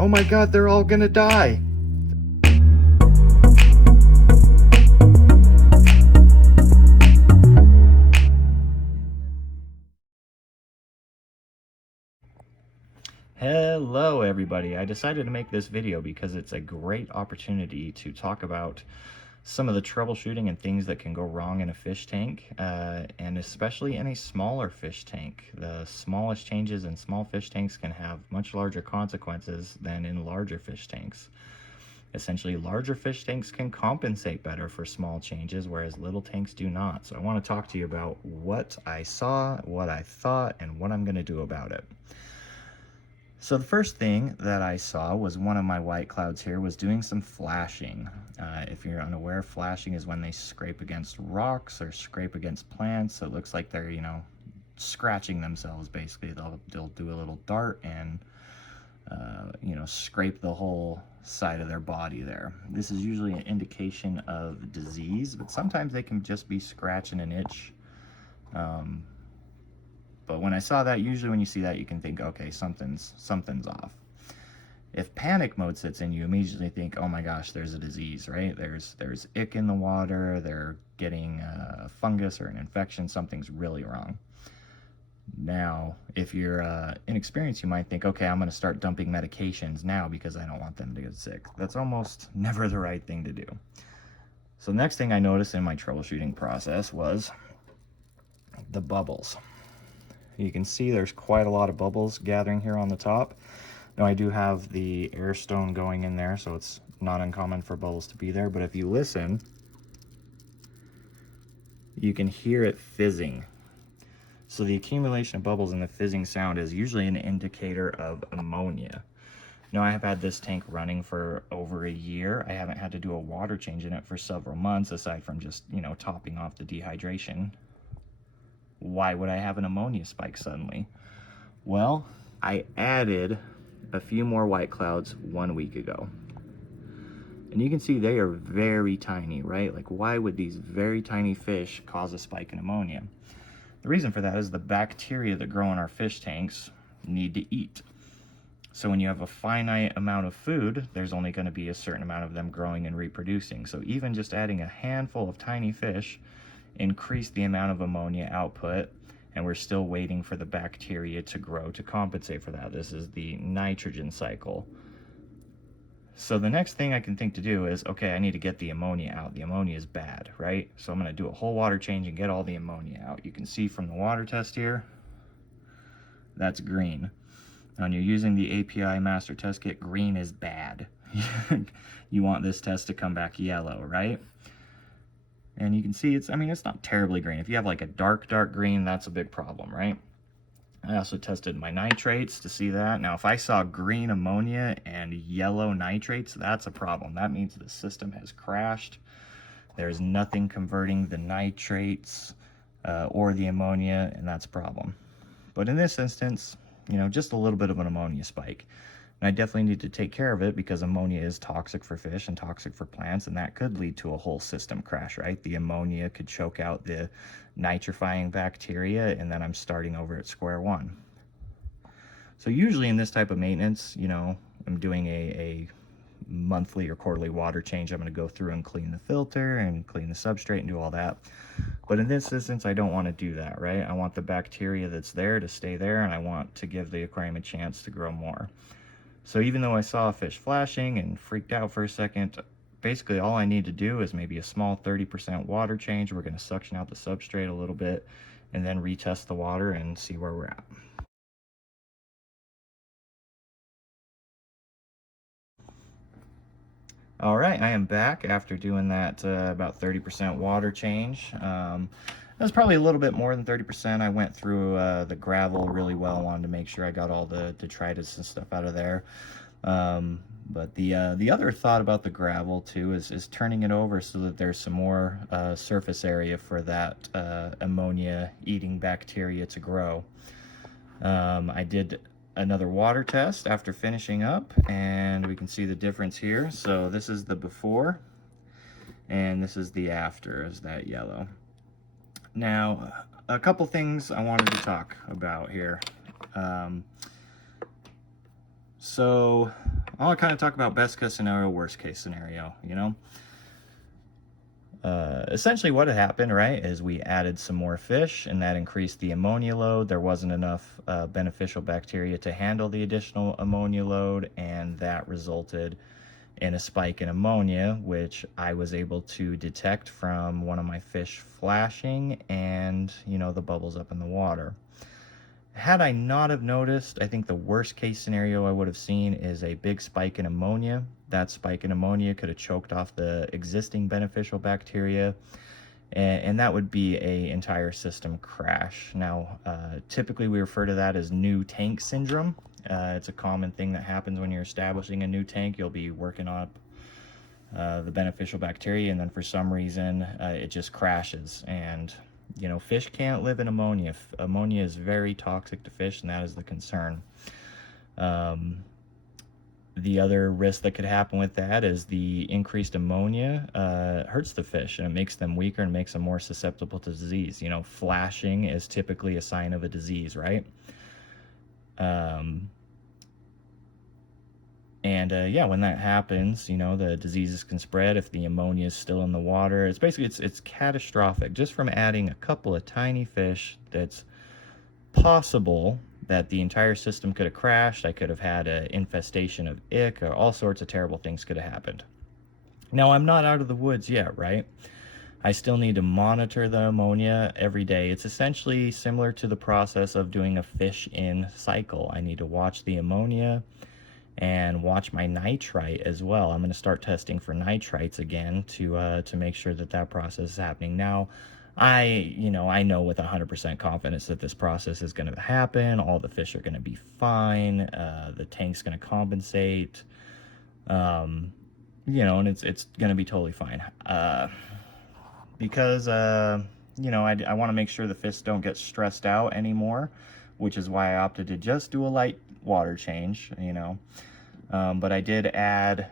Oh my God, they're all gonna die. Hello everybody. I decided to make this video because it's a great opportunity to talk about some of the troubleshooting and things that can go wrong in a fish tank, and especially in a smaller fish tank. The smallest changes in small fish tanks can have much larger consequences than in larger fish tanks. Essentially, larger fish tanks can compensate better for small changes, whereas little tanks do not. So I want to talk to you about what I saw, what I thought, and what I'm going to do about it. So the first thing that I saw was one of my white clouds here was doing some flashing. If you're unaware, flashing is when they scrape against rocks or scrape against plants. So it looks like they're, scratching themselves basically. They'll do a little dart and, scrape the whole side of their body there. This is usually an indication of disease, but sometimes they can just be scratching an itch. But when I saw that, usually when you see that, you can think, okay, something's off. If panic mode sits in, you immediately think, oh my gosh, there's a disease, right? There's ick in the water, they're getting a fungus or an infection, something's really wrong. Now, if you're inexperienced, you might think, okay, I'm gonna start dumping medications now because I don't want them to get sick. That's almost never the right thing to do. So the next thing I noticed in my troubleshooting process was the bubbles. You can see there's quite a lot of bubbles gathering here on the top. Now I do have the air stone going in there, so it's not uncommon for bubbles to be there, but if you listen, you can hear it fizzing. So the accumulation of bubbles and the fizzing sound is usually an indicator of ammonia. Now I have had this tank running for over a year. I haven't had to do a water change in it for several months, aside from just, topping off the dehydration. Why would I have an ammonia spike suddenly? Well, I added a few more white clouds 1 week ago. And you can see they are very tiny, right? Like, why would these very tiny fish cause a spike in ammonia? The reason for that is the bacteria that grow in our fish tanks need to eat. So when you have a finite amount of food, there's only going to be a certain amount of them growing and reproducing. So even just adding a handful of tiny fish increase the amount of ammonia output, and we're still waiting for the bacteria to grow to compensate for that. This is the nitrogen cycle. So the next thing I can think to do is, okay, I need to get the ammonia out. The ammonia is bad, right? So I'm going to do a whole water change and get all the ammonia out. You can see from the water test here, that's green. Now when you're using the API master test kit, green is bad. You want this test to come back yellow, right? And you can see it's not terribly green. If you have like a dark green, that's a big problem, right? I also tested my nitrates to see that. Now, if I saw green ammonia and yellow nitrates, that's a problem. That means the system has crashed. There's nothing converting the nitrates or the ammonia, and that's a problem. But in this instance, just a little bit of an ammonia spike. And I definitely need to take care of it because ammonia is toxic for fish and toxic for plants, and that could lead to a whole system crash, right? The ammonia could choke out the nitrifying bacteria, and then I'm starting over at square one. So usually in this type of maintenance, I'm doing a monthly or quarterly water change. I'm going to go through and clean the filter and clean the substrate and do all that. But in this instance, I don't want to do that, right? I want the bacteria that's there to stay there, and I want to give the aquarium a chance to grow more. So even though I saw a fish flashing and freaked out for a second, basically all I need to do is maybe a small 30% water change. We're going to suction out the substrate a little bit and then retest the water and see where we're at. All right, I am back after doing that about 30% water change. That was probably a little bit more than 30%. I went through the gravel really well. Wanted to make sure I got all the detritus and stuff out of there. But the other thought about the gravel too is turning it over so that there's some more surface area for that ammonia eating bacteria to grow. I did another water test after finishing up, and we can see the difference here. So this is the before and this is the after, is that yellow. Now, a couple things I wanted to talk about here. So I'll kind of talk about best case scenario, worst case scenario, you know. Essentially what had happened, right, is we added some more fish and that increased the ammonia load. There wasn't enough beneficial bacteria to handle the additional ammonia load, and that resulted in a spike in ammonia, which I was able to detect from one of my fish flashing and, you know, the bubbles up in the water. Had I not have noticed, I think the worst case scenario I would have seen is a big spike in ammonia. That spike in ammonia could have choked off the existing beneficial bacteria, and that would be a entire system crash. Now, typically we refer to that as new tank syndrome. It's a common thing that happens when you're establishing a new tank. You'll be working on the beneficial bacteria, and then for some reason it just crashes. And you know, fish can't live in ammonia. Ammonia is very toxic to fish, and that is the concern. The other risk that could happen with that is the increased ammonia hurts the fish, and it makes them weaker and makes them more susceptible to disease. You know, flashing is typically a sign of a disease, right? Yeah, when that happens, you know, the diseases can spread if the ammonia is still in the water. It's basically, it's catastrophic. Just from adding a couple of tiny fish, that's possible that the entire system could have crashed. I could have had an infestation of ick, or all sorts of terrible things could have happened. Now, I'm not out of the woods yet, right? I still need to monitor the ammonia every day. It's essentially similar to the process of doing a fish in cycle. I need to watch the ammonia and watch my nitrite as well. I'm going to start testing for nitrites again to make sure that that process is happening. Now, I know with 100% confidence that this process is going to happen. All the fish are going to be fine. The tank's going to compensate. And it's going to be totally fine. Because I want to make sure the fish don't get stressed out anymore, which is why I opted to just do a light water change, but I did add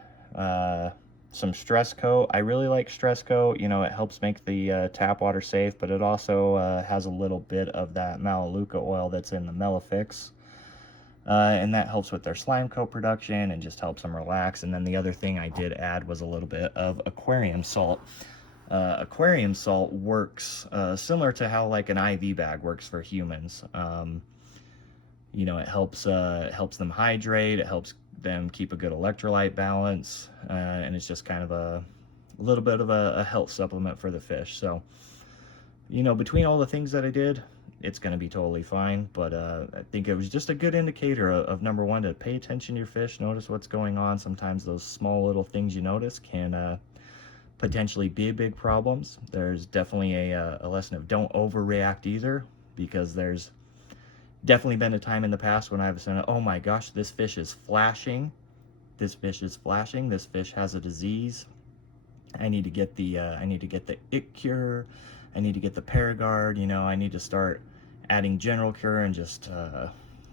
some stress coat. I really like stress coat. You know, it helps make the tap water safe, but it also has a little bit of that Melaleuca oil that's in the Melafix. And that helps with their slime coat production and just helps them relax. And then the other thing I did add was a little bit of aquarium salt. Aquarium salt works similar to how like an IV bag works for humans. It helps them hydrate. It helps them keep a good electrolyte balance, and it's just kind of a little bit of a health supplement for the fish. So, between all the things that I did, it's going to be totally fine. But I think it was just a good indicator of number one, to pay attention to your fish, notice what's going on. Sometimes those small little things you notice can potentially be big problems. There's definitely a lesson of don't overreact either, because there's definitely been a time in the past when I've said, oh my gosh, this fish is flashing. This fish is flashing. This fish has a disease. I need to get the ick cure. I need to get the Paragard. I need to start adding general cure and just all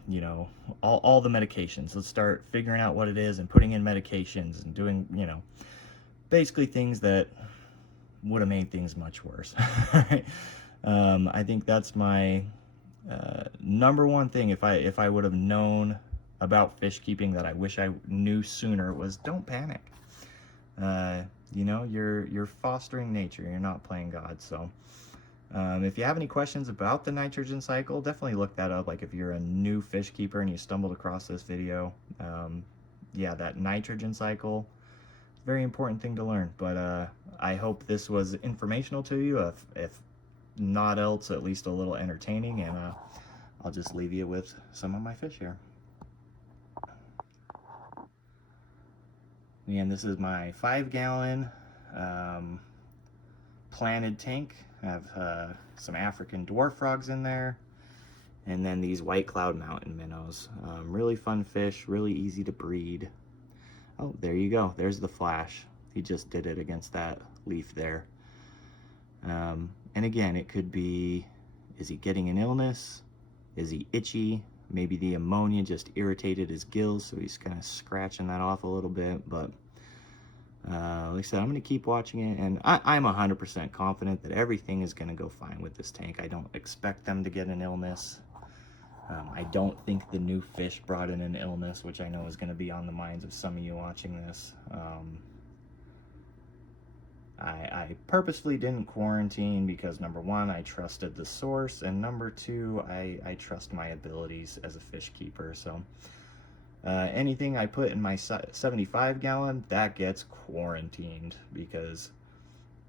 the medications. Let's start figuring out what it is and putting in medications and doing basically things that would have made things much worse. I think that's my number one thing. If I would have known about fish keeping that I wish I knew sooner, was don't panic. You're fostering nature. You're not playing God. So if you have any questions about the nitrogen cycle, definitely look that up. Like if you're a new fish keeper and you stumbled across this video, that nitrogen cycle, very important thing to learn. But I hope this was informational to you. If not else, at least a little entertaining, and I'll just leave you with some of my fish here. And this is my 5-gallon planted tank. I have some African dwarf frogs in there, and then these white cloud mountain minnows. Really fun fish, really easy to breed. Oh, there you go. There's the flash. He just did it against that leaf there. And again, it could be, is he getting an illness? Is he itchy? Maybe the ammonia just irritated his gills, so he's kind of scratching that off a little bit. But like I said, I'm going to keep watching it, and I'm 100% confident that everything is going to go fine with this tank. I don't expect them to get an illness. I don't think the new fish brought in an illness, which I know is going to be on the minds of some of you watching this. I purposefully didn't quarantine because, number one, I trusted the source, and number two, I trust my abilities as a fish keeper. So anything I put in my 75 gallon, that gets quarantined, because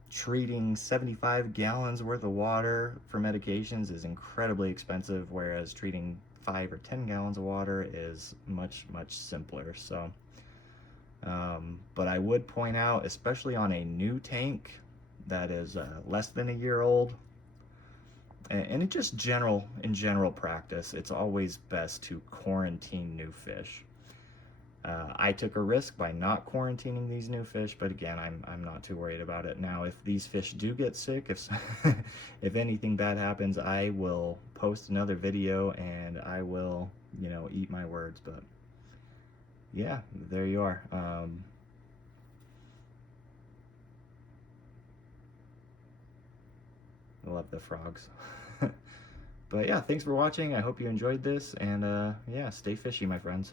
treating 75 gallons worth of water for medications is incredibly expensive, whereas treating 5 or 10 gallons of water is much simpler. So but I would point out, especially on a new tank that is less than a year old, and in just in general practice, it's always best to quarantine new fish. I took a risk by not quarantining these new fish, but again, I'm not too worried about it. Now, if these fish do get sick, if anything bad happens, I will post another video and I will, you know, eat my words. But yeah, there you are. I love the frogs. But yeah, thanks for watching. I hope you enjoyed this, and yeah, stay fishy, my friends.